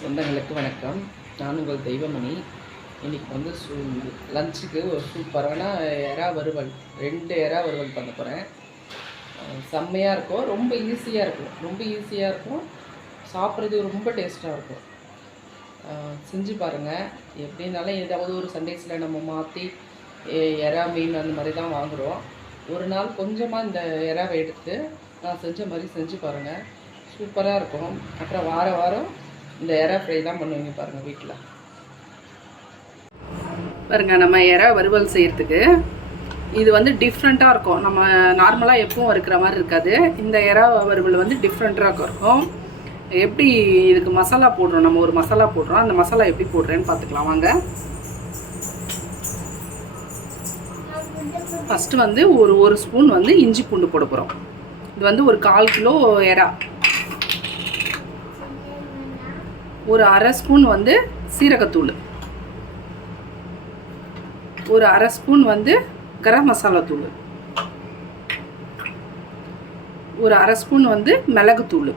சொந்தங்களுக்கு வணக்கம். நான் உங்கள் தெய்வமணி. இன்றைக்கி வந்து லஞ்சுக்கு ஒரு சூப்பரான எறா வறுவல், 2 எறா வறுவல் பண்ண போகிறேன். செம்மையாக இருக்கும், ரொம்ப ஈஸியாக இருக்கும், சாப்பிட்றது ரொம்ப டேஸ்ட்டாக இருக்கும். செஞ்சு பாருங்கள். எப்படின்னாலும் ஏதாவது ஒரு சண்டேஸில் நம்ம மாற்றி எறா மீன் அந்த மாதிரி தான் வாங்குகிறோம். ஒரு நாள் கொஞ்சமாக இந்த எறாவை எடுத்து நான் செஞ்ச மாதிரி செஞ்சு பாருங்கள், சூப்பராக இருக்கும். அப்புறம் வாரம் இந்த எறா ஃப்ரை தான் பண்ணுவீங்க பாருங்கள் வீட்டில். பாருங்கள், நம்ம எறா வறுவல் செய்கிறதுக்கு இது வந்து டிஃப்ரெண்ட்டாக இருக்கும். நம்ம நார்மலாக எப்பவும் இருக்கிற மாதிரி இருக்காது. இந்த எறா வறுவல் வந்து டிஃப்ரெண்ட்டாக இருக்கும். எப்படி இதுக்கு மசாலா போடுறோம், நம்ம ஒரு மசாலா போடுறோம். அந்த மசாலா எப்படி போடுறேன்னு பார்த்துக்கலாம் வாங்க. ஃபஸ்ட்டு வந்து ஒரு ஸ்பூன் வந்து இஞ்சி பூண்டு போட போகிறோம். இது வந்து ஒரு 1/4 கிலோ எறா. ஒரு 1/2 ஸ்பூன் வந்து சீரகத்தூள், ஒரு 1/2 ஸ்பூன் வந்து கரம் மசாலா தூள், ஒரு 1/2 ஸ்பூன் வந்து மிளகுத்தூள்,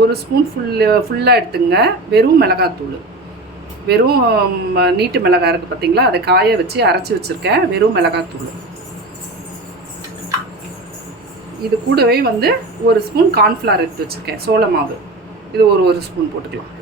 ஒரு ஸ்பூன் ஃபுல்லாக எடுத்துங்க வெறும் மிளகாத்தூள். வெறும் நீட்டு மிளகாய் இருக்குது பார்த்தீங்களா, அதை காய வச்சு அரைச்சி வச்சுருக்கேன். வெறும் மிளகாத்தூள். இது கூடவே வந்து ஒரு ஸ்பூன் கார்ன்ஃப்ளவர் எடுத்து வச்சுருக்கேன், சோள மாவு. இது ஒரு ஸ்பூன் போட்டுக்கலாம்.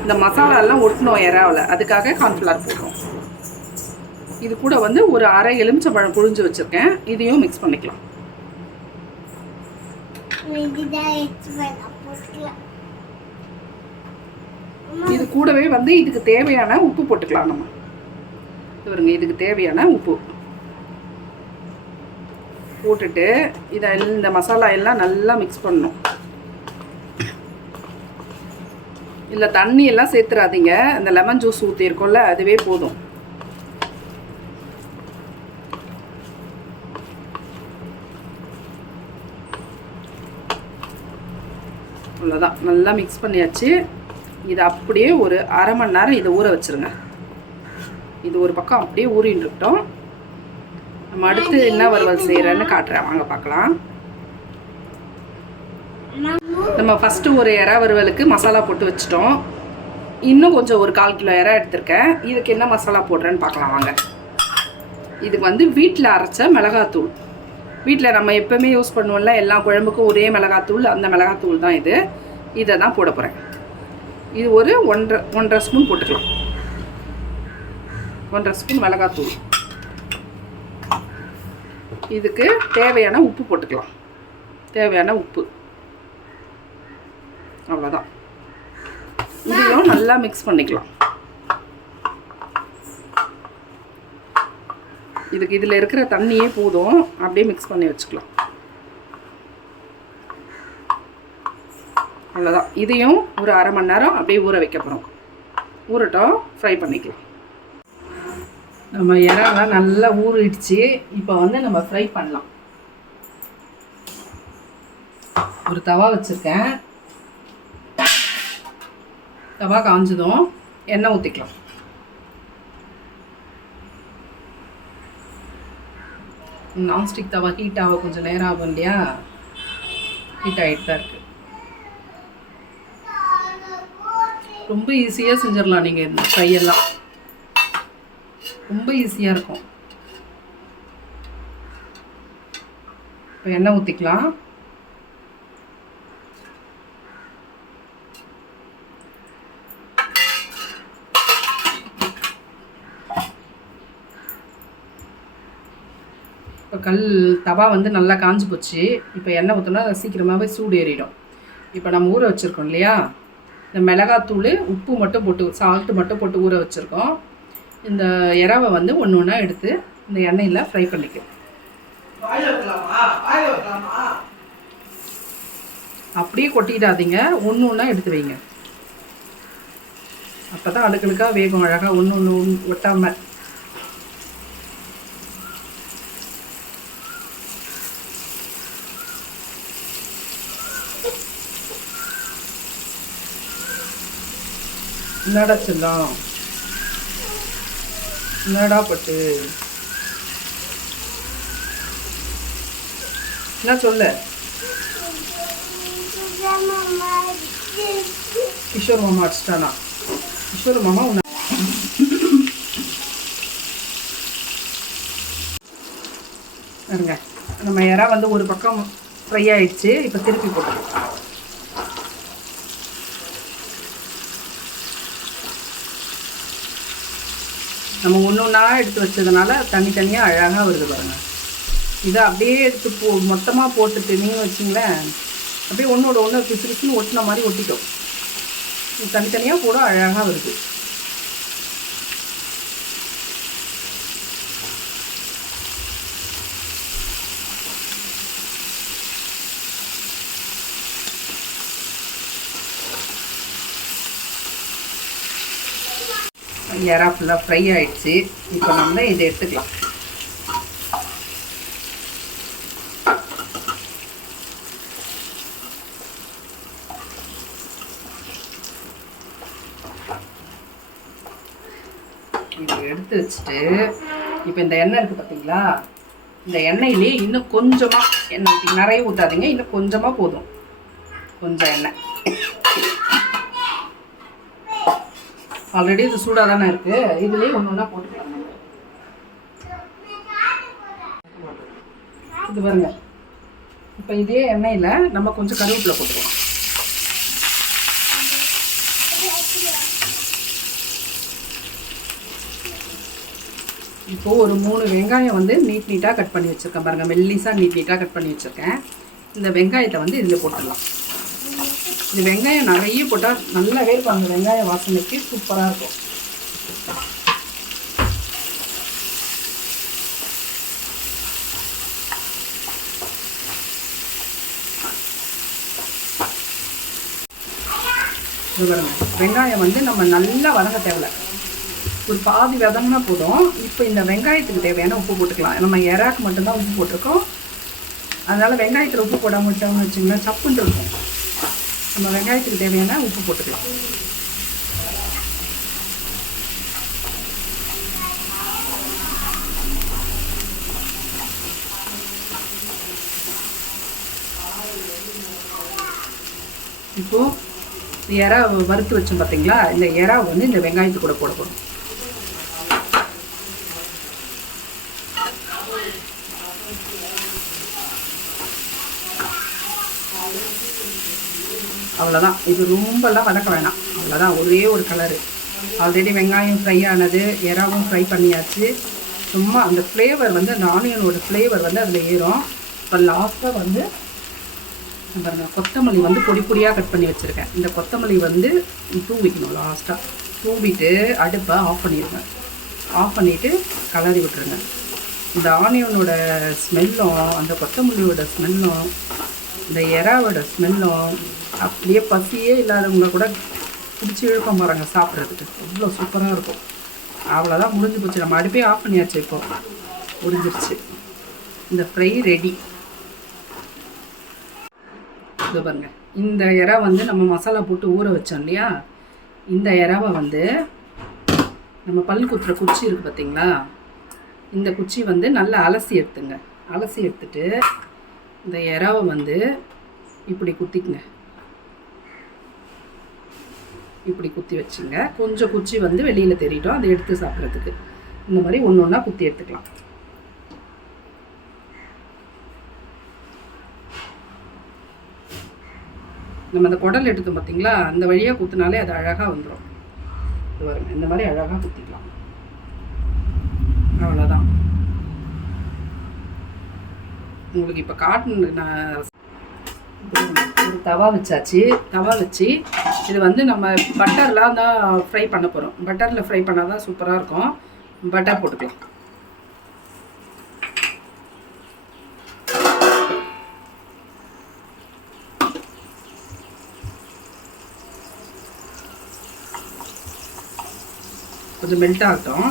இந்த மசாலாலாம் ஒட்டணும் எறாவில், அதுக்காக கார்ன்ஃப்ளவர் போடுறோம். இது கூட வந்து ஒரு 1/2 எலுமிச்சம்பழம் புழிஞ்சு வச்சுருக்கேன். இதையும் மிக்ஸ் பண்ணிக்கலாம். இது கூடவே வந்து இதுக்கு தேவையான உப்பு போட்டுக்கலாம். நம்ம பாருங்க, இதுக்கு தேவையான உப்பு போட்டுட்டு இந்த மசாலா எல்லாம் நல்லா மிக்ஸ் பண்ணணும். இல்லை தண்ணி எல்லாம் சேர்த்துறாதீங்க, இந்த லெமன் ஜூஸ் ஊற்றிருக்கோம்ல அதுவே போதும். அவ்வளோதான், நல்லா மிக்ஸ் பண்ணியாச்சு. இது அப்படியே ஒரு 1/2 மணி நேரம் இதை ஊற வச்சுருங்க. இது ஒரு பக்கம் அப்படியே ஊறின்னு இருக்கட்டும். நம்ம அடுத்து என்ன வறுவல் செய்கிறேன்னு காட்டுறேன், வாங்க பார்க்கலாம். நம்ம ஃபஸ்ட்டு ஒரு எறா வறுவலுக்கு மசாலா போட்டு வச்சுட்டோம். இன்னும் கொஞ்சம் ஒரு 1/4 கிலோ எறா எடுத்திருக்கேன். இதுக்கு என்ன மசாலா போடுறேன்னு பார்க்கலாம் வாங்க. இதுக்கு வந்து வீட்டில் அரைச்ச மிளகாத்தூள். வீட்டில் நம்ம எப்போவுமே யூஸ் பண்ணுவோம்ல, எல்லா குழம்புக்கும் ஒரே மிளகாத்தூள், அந்த மிளகாத்தூள் தான் இது. இதை தான் போட போகிறேன். இது ஒரு 1.5 ஸ்பூன் போட்டுக்கலாம். 1.5 ஸ்பூன் மிளகாத்தூள். இதுக்கு தேவையான உப்பு போட்டுக்கலாம். தேவையான உப்பு. அவ்வளோதான். இதையும் நல்லா மிக்ஸ் பண்ணிக்கலாம். இதுக்கு இதில் இருக்கிற தண்ணியே போதும், அப்படியே மிக்ஸ் பண்ணி வச்சுக்கலாம். அவ்வளோதான். இதையும் ஒரு 1/2 மணி நேரம் அப்படியே ஊற வைக்க போகிறோம். ஊறட்டும், ஃப்ரை பண்ணிக்கலாம். நம்ம எறாலாம் நல்லா ஊறிடுச்சு. இப்போ வந்து நம்ம ஃப்ரை பண்ணலாம். ஒரு தவா வச்சுருக்கேன். தவா காஞ்சதும் எண்ணெய் ஊற்றிக்கலாம். நான்ஸ்டிக் தவா ஹீட் ஆக கொஞ்சம் நேரம் ஆகும் இல்லையா, ஹீட் ஆகிட்டு தான் இருக்குது. ரொம்ப ஈஸியாக செஞ்சிடலாம். நீங்கள் இந்த ஃப்ரையெல்லாம் ரொம்ப ஈஸியாக இருக்கும். இப்போ எண்ணெய் ஊற்றிக்கலாம். இப்போ தவா வந்து நல்லா காஞ்சி போச்சு. இப்போ எண்ணெய் ஊற்றினா சீக்கிரமாகவே சூடு ஏறிடும். இப்போ நம்ம ஊற வச்சுருக்கோம் இல்லையா, இந்த மிளகாத்தூள் உப்பு மட்டும் போட்டு, சால்ட்டு மட்டும் போட்டு ஊற வச்சுருக்கோம். இந்த எறாவை வந்து ஒன்று ஒன்றா எடுத்து இந்த எண்ணெயில் ஃப்ரை பண்ணிக்கும். அப்படியே கொட்டிடாதீங்க, ஒன்று ஒன்றா எடுத்து வைங்க. அப்போ தான் அடுக்கடுக்காக வேகும் அழகாக, ஒன்று ஒட்டாமல். என்னடா செல்லம், என்னடா பட்டு, என்ன சொல்ல? கிஷோர் மாமா அடிச்சிட்டானா? கிஷோர் மாமா பாருங்க, நம்ம இறா வந்து ஒரு பக்கம் ஃப்ரை ஆயிடுச்சு. இப்போ திருப்பி போட்டுருக்கோம். நம்ம ஒன்றா எடுத்து வச்சதுனால தனித்தனியாக அழகாக வருது பாருங்கள். இதை அப்படியே எடுத்து மொத்தமாக போட்டுட்டு நீங்கள் வச்சிங்களேன், அப்படியே ஒன்றோட ஒன்று பிசு பிசுன்னு ஒட்டின மாதிரி ஒட்டிட்டோம். இது தனித்தனியாக போட அழகாக வருது. இறா ஃபுல்லாக ஃப்ரை ஆகிடுச்சு. இப்போ நம்ம இதை எடுத்துக்கலாம். இதை எடுத்து வச்சுட்டு இப்போ இந்த எண்ணெய் இருக்குது பார்த்தீங்களா, இந்த எண்ணெயிலே இன்னும் கொஞ்சமாக எண்ணெய் நிறைய ஊற்றாதீங்க, இன்னும் கொஞ்சமாக போதும். கொஞ்சம் எண்ணெய் ஆல்ரெடி இது சூடாக தானே இருக்குது. இதுலேயே ஒன்று ஒன்றா போட்டுக்கலாம். இது பாருங்க. இப்போ இதே எண்ணெயில் நம்ம கொஞ்சம் கருவேப்பிலை போட்டுக்கலாம். இப்போது ஒரு 3 வெங்காயம் வந்து நீட்டாக கட் பண்ணி வச்சுருக்கேன் பாருங்கள். மெல்லிஸாக நீட்டாக கட் பண்ணி வச்சுருக்கேன். இந்த வெங்காயத்தை வந்து இதில் போட்டுடலாம். இந்த வெங்காயம் நிறைய போட்டால் நல்லாவே இருக்கும். அந்த வெங்காய வாசனைக்கு சூப்பராக இருக்கும். வெங்காயம் வந்து நம்ம நல்லா வதங்க தேவையில்ல, ஒரு பாதி வதங்கினா போதும். இப்போ இந்த வெங்காயத்துக்கு தேவையான உப்பு போட்டுக்கலாம். நம்ம இறாக்கு மட்டும்தான் உப்பு போட்டிருக்கோம். அதனால் வெங்காயத்தில் உப்பு போடாமல் விட்டோம்னு வச்சிங்கன்னா சப்புன்னு இருக்கும். நம்ம வெங்காயத்துக்கு தேவையான உப்பு போட்டுக்கலாம். இப்போது இறா வறுத்து வச்சோம் பார்த்தீங்களா, இந்த இறா வந்து இந்த வெங்காயத்து கூட போட போகிறோம். அவ்வளோதான். இது ரொம்பலாம் வதக்க வேணாம். அவ்வளோதான், ஒரே ஒரு கலரு. ஆல்ரெடி வெங்காயம் ஃப்ரை ஆனது, இறாவும் ஃப்ரை பண்ணியாச்சு. சும்மா அந்த ஃப்ளேவர் வந்து அந்த ஆனியனோட ஃப்ளேவர் வந்து அதில் ஏறும். இப்போ லாஸ்ட்டாக வந்து பாருங்கள், கொத்தமல்லி வந்து பொடி பொடியாக கட் பண்ணி வச்சுருக்கேன். இந்த கொத்தமல்லி வந்து தூவிக்கணும். லாஸ்ட்டாக தூவிட்டு அடுப்பை ஆஃப் பண்ணிடுங்க. ஆஃப் பண்ணிவிட்டு கலரி விட்டுருங்க. இந்த ஆனியனோட ஸ்மெல்லும் அந்த கொத்தமல்லியோட ஸ்மெல்லும் இந்த இறாவோட ஸ்மெல்லும் அப்படியே பசியே இல்லாதவங்க கூட பிடிச்சி இழுக்கம் போகிறாங்க சாப்பிட்றதுக்கு. அவ்வளோ சூப்பராக இருக்கும். அவ்வளோதான், முடிஞ்சு போச்சு. நம்ம அடுப்பே ஆஃப் பண்ணியாச்சு. இப்போ முடிஞ்சிருச்சு. இந்த ஃப்ரை ரெடி. இது பாருங்க, இந்த இறா வந்து நம்ம மசாலா போட்டு ஊற வச்சோம் இல்லையா, இந்த இறாவை வந்து நம்ம பல் குத்துற குச்சி இருக்குது பார்த்தீங்களா, இந்த குச்சி வந்து நல்லா அலசி எடுத்துங்க. அலசி எடுத்துட்டு இந்த இறாவை வந்து இப்படி குத்திக்குங்க. இப்படி குத்தி வச்சுங்க. கொஞ்சம் குச்சி வந்து வெளியில் தெரியிட்டோம், அதை எடுத்து சாப்பிட்றதுக்கு இந்த மாதிரி ஒன்று ஒன்றா குத்தி எடுத்துக்கலாம். நம்ம அந்த குடல் எடுத்தோம் பார்த்தீங்களா, அந்த வழியாக குத்தினாலே அது அழகாக வந்துடும். இது வருங்க, இந்த மாதிரி அழகாக குத்திக்கலாம். அவ்வளோதான். உங்களுக்கு இப்போ நான் ஒரு தவா வச்சாச்சு. தவா வச்சு இது வந்து நம்ம பட்டர்லாம் தான் ஃப்ரை பண்ண போகிறோம். பட்டரில் ஃப்ரை பண்ணால் தான் சூப்பராக இருக்கும். பட்டர் போட்டுக்கலாம். கொஞ்சம் மெல்ட் ஆகட்டும்.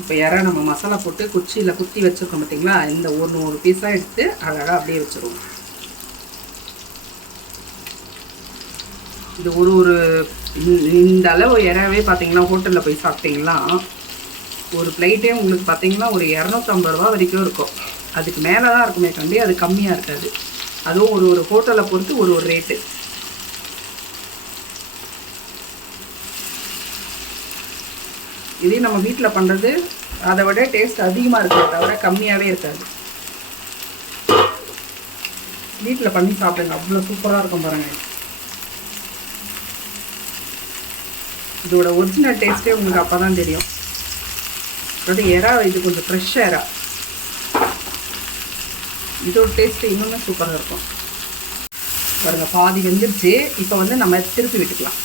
இப்போ இறா நம்ம மசாலா போட்டு குச்சியில் குத்தி வச்சுருக்கோம் பார்த்தீங்களா, இந்த ஒரு பீஸாக எடுத்து அழகாக அப்படியே வச்சுருவோம். இது ஒரு ஒரு இந்த அளவு இறாவே பார்த்தீங்கன்னா ஹோட்டலில் போய் சாப்பிட்டீங்கன்னா ஒரு பிளேட்டே உங்களுக்கு பார்த்தீங்கன்னா ஒரு 250 ரூபா வரைக்கும் இருக்கும். அதுக்கு மேலே தான் இருக்குமே கண்டி, அது கம்மியாக இருக்காது. அதுவும் ஒரு ஒரு ஹோட்டலை பொறுத்து ஒரு ஒரு ரேட்டு. இதே நம்ம வீட்டில் பண்ணுறது அதை விட டேஸ்ட் அதிகமாக இருக்கிறத தவிர கம்மியாகவே இருக்காது. வீட்டில் பண்ணி சாப்பிடுங்க, அவ்வளோ சூப்பராக இருக்கும் பாருங்கள். இதோட ஒரிஜினல் டேஸ்ட்டே உங்களுக்கு அப்போ தான் தெரியும். அது எறா, இது கொஞ்சம் ஃப்ரெஷ் எறா, இதோட டேஸ்ட்டு இன்னுமே சூப்பராக இருக்கும் பாருங்கள். பாதி வெந்துருச்சு. இப்போ வந்து நம்ம திருப்பி விட்டுக்கலாம்.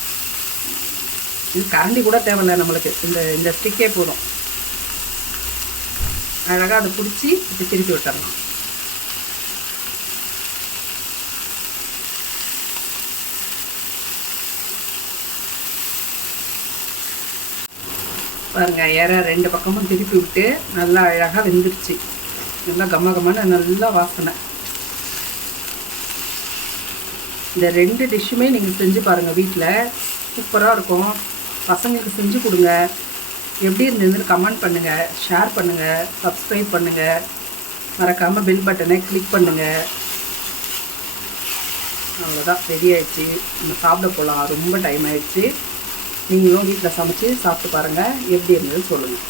இது கரண்டி கூட தேவையில்லை நம்மளுக்கு, இந்த ஸ்டிக்கே போதும். அழகாக அதை பிடிச்சி இப்போ திருப்பி விட்டுறலாம். பாருங்கள், எறா 2 பக்கமும் திருப்பி விட்டு நல்லா அழகாக வெந்துருச்சு. நல்லா கம்ம நல்லா வாசனை. இந்த 2 டிஷ்ஷுமே நீங்கள் செஞ்சு பாருங்கள் வீட்டில், சூப்பராக இருக்கும். பசங்களுக்கு செஞ்சு கொடுங்க. எப்படி இருந்ததுன்னு கமெண்ட் பண்ணுங்கள், ஷேர் பண்ணுங்கள், சப்ஸ்கிரைப் பண்ணுங்கள், மறக்காமல் பெல் பட்டனை கிளிக் பண்ணுங்கள். அவ்வளோதான், ரெடி ஆகிடுச்சு. நம்ம சாப்பிட போகலாம். ரொம்ப டைம் ஆகிடுச்சு. நீங்களும் வீட்டில் சமைச்சு சாப்பிட்டு பாருங்கள், எப்படி இருந்ததுன்னு சொல்லுங்கள்.